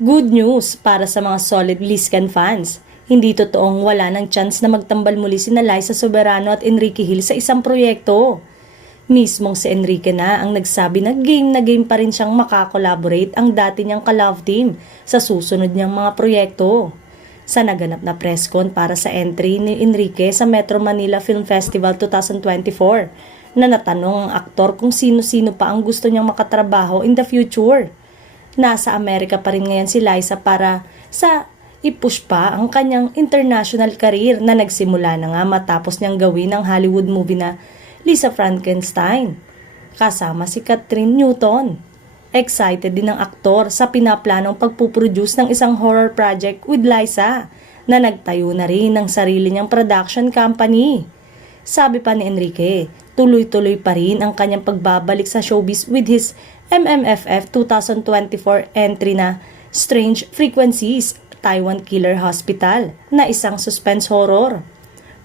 Good news para sa mga solid Liscan fans. Hindi totoong wala ng chance na magtambal muli sina Liza Soberano at Enrique Hill sa isang proyekto. Mismong si Enrique na ang nagsabi na game pa rin siyang makakolaborate ang dati niyang ka-love team sa susunod niyang mga proyekto. Sa naganap na press con para sa entry ni Enrique sa Metro Manila Film Festival 2024 na natanong ang aktor kung sino-sino pa ang gusto niyang makatrabaho in the future. Nasa Amerika pa rin ngayon si Liza para sa i-push pa ang kanyang international career na nagsimula na nga matapos niyang gawin ang Hollywood movie na Lisa Frankenstein kasama si Catherine Newton. Excited din ang aktor sa pinaplanong pagpuproduce ng isang horror project with Liza na nagtayo na rin ng sarili niyang production company. Sabi pa ni Enrique, tuloy-tuloy pa rin ang kanyang pagbabalik sa showbiz with his MMFF 2024 entry na Strange Frequencies, Taiwan Killer Hospital na isang suspense horror.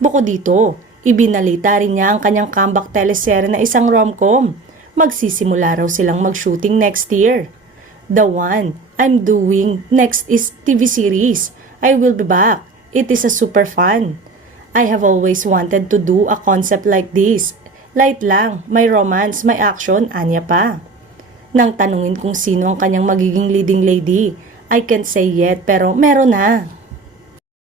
Bukod dito, ibinalita rin niya ang kanyang comeback teleserye na isang rom-com. Magsisimula raw silang mag-shooting next year. The one I'm doing next is TV series. I will be back. It is a super fun. I have always wanted to do a concept like this. Light lang, may romance, may action, anya pa. Nang tanungin kung sino ang kanyang magiging leading lady, I can't say yet pero meron na.